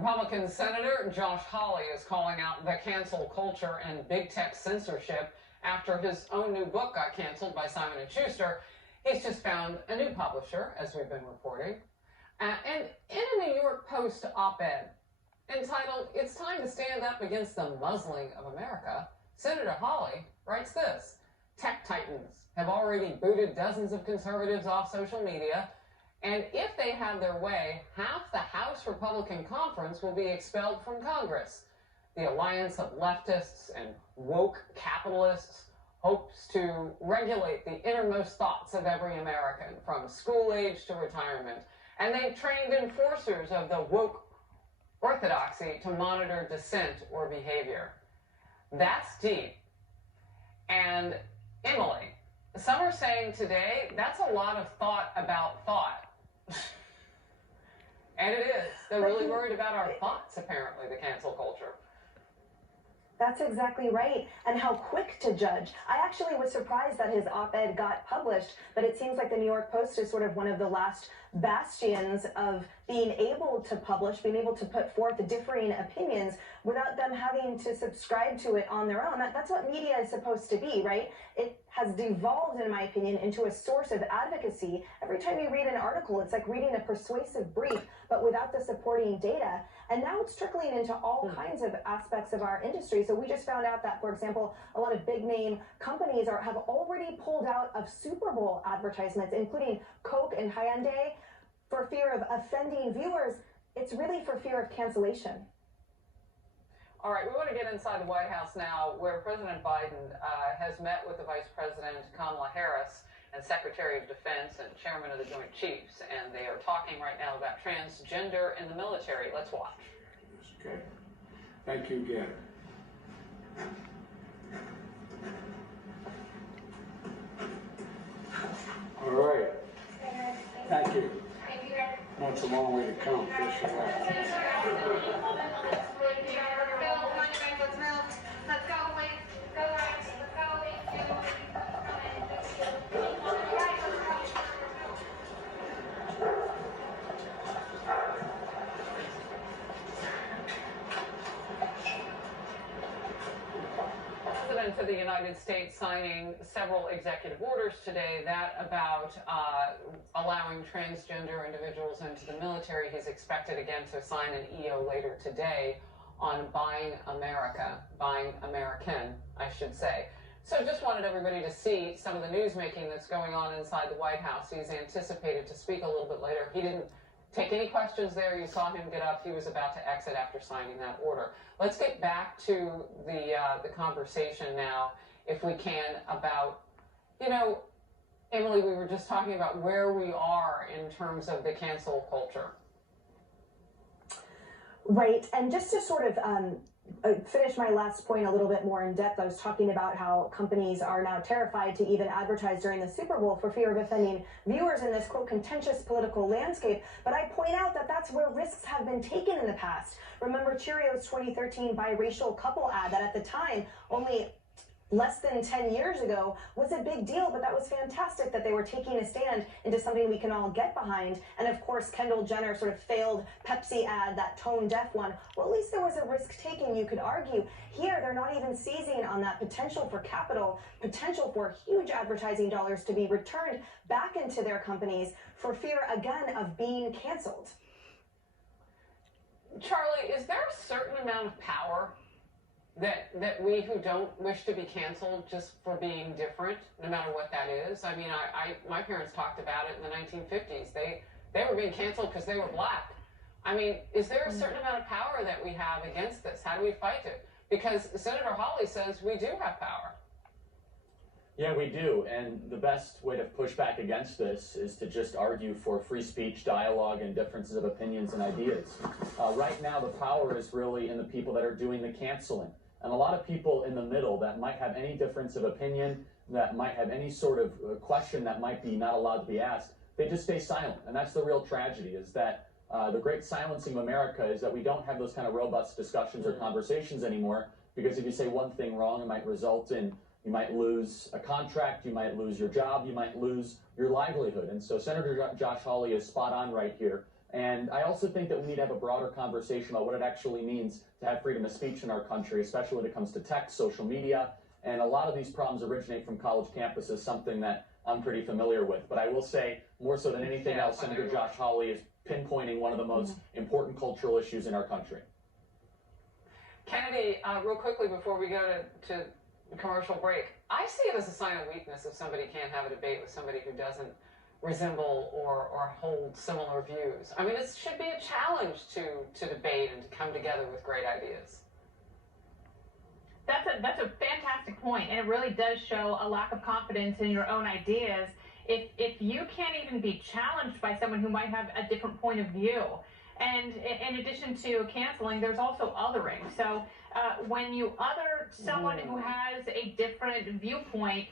Republican Senator Josh Hawley is calling out the cancel culture and big tech censorship after his own new book got canceled by Simon & Schuster. He's just found a new publisher, as we've been reporting. And in a New York Post op-ed entitled, "It's Time to Stand Up Against the Muzzling of America," Senator Hawley writes this: "Tech titans have already booted dozens of conservatives off social media, and if they have their way, half the House Republican Conference will be expelled from Congress. The alliance of leftists and woke capitalists hopes to regulate the innermost thoughts of every American, from school age to retirement, and they've trained enforcers of the woke orthodoxy to monitor dissent or behavior." That's deep. And Emily, some are saying today that's a lot of thought about thought. And it is. They're really worried about our thoughts, apparently, the cancel culture. That's exactly right. And how quick to judge. I actually was surprised that his op-ed got published, but it seems like the New York Post is sort of one of the last bastions of being able to publish, being able to put forth differing opinions without them having to subscribe to it on their own. That's what media is supposed to be, right? It has devolved, in my opinion, into a source of advocacy. Every time you read an article, it's like reading a persuasive brief, but without the supporting data. And now it's trickling into all kinds of aspects of our industry. So we just found out that, for example, a lot of big name companies have already pulled out of Super Bowl advertisements, including Coke and Hyundai, for fear of offending viewers. It's really for fear of cancellation. All right, we want to get inside the White House now, where President Biden has met with the Vice President Kamala Harris and Secretary of Defense and Chairman of the Joint Chiefs, and they are talking right now about transgender in the military. Let's watch. Okay. Thank you again. All right. Thank you. No, it's a long way to come. President of the United States signing several executive orders today that about allowing transgender individuals into the military. He's expected again to sign an EO later today on buying American, I should say. So just wanted everybody to see some of the news making that's going on inside the White House. He's anticipated to speak a little bit later. He didn't take any questions there. You saw him get up. He was about to exit after signing that order. Let's get back to the conversation now, if we can, about, Emily, we were just talking about where we are in terms of the cancel culture. Right. And just to sort of finish my last point a little bit more in depth, I was talking about how companies are now terrified to even advertise during the Super Bowl for fear of offending viewers in this, quote, contentious political landscape. But I point out that that's where risks have been taken in the past. Remember Cheerios' 2013 biracial couple ad that at the time, only less than 10 years ago, was a big deal, but that was fantastic that they were taking a stand into something we can all get behind. And of course, Kendall Jenner sort of failed Pepsi ad, that tone-deaf one. Well, at least there was a risk taken, you could argue. Here, they're not even seizing on that potential for capital, potential for huge advertising dollars to be returned back into their companies for fear, again, of being canceled. Charlie, is there a certain amount of power that we who don't wish to be canceled just for being different, no matter what that is? I mean, my parents talked about it in the 1950s. They were being canceled because they were black. I mean, is there a certain amount of power that we have against this? How do we fight it? Because Senator Hawley says we do have power. Yeah, we do. And the best way to push back against this is to just argue for free speech, dialogue, and differences of opinions and ideas. Right now, the power is really in the people that are doing the canceling. And a lot of people in the middle that might have any difference of opinion, that might have any sort of question that might be not allowed to be asked, they just stay silent. And that's the real tragedy, is that the great silencing of America is that we don't have those kind of robust discussions or conversations anymore, because if you say one thing wrong, it might result in, you might lose a contract, you might lose your job, you might lose your livelihood. And so Senator Josh Hawley is spot on right here. And I also think that we need to have a broader conversation about what it actually means to have freedom of speech in our country, especially when it comes to text, social media. And a lot of these problems originate from college campuses, something that I'm pretty familiar with. But I will say, more so than anything else, Senator Josh Hawley is pinpointing one of the most important cultural issues in our country. Kennedy, real quickly before we go to commercial break, I see it as a sign of weakness if somebody can't have a debate with somebody who doesn't resemble or hold similar views. I mean, it should be a challenge to debate and to come together with great ideas. That's a fantastic point, and it really does show a lack of confidence in your own ideas if you can't even be challenged by someone who might have a different point of view. And in addition to canceling, there's also othering. So when you other someone who has a different viewpoint,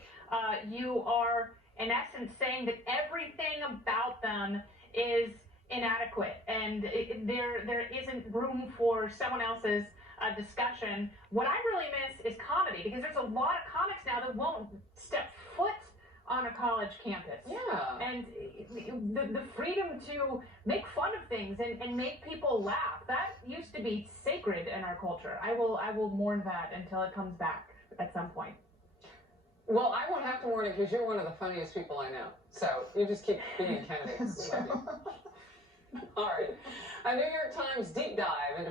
you are in essence saying that everything about them is inadequate, and there isn't room for someone else's discussion. What I really miss is comedy, because there's a lot of comics now that won't step foot on a college campus. Yeah. And the freedom to make fun of things and make people laugh, that used to be sacred in our culture. I will mourn that until it comes back at some point. Well, I won't have to warn you because you're one of the funniest people I know. So you just keep being Kennedy. All right. A New York Times deep dive into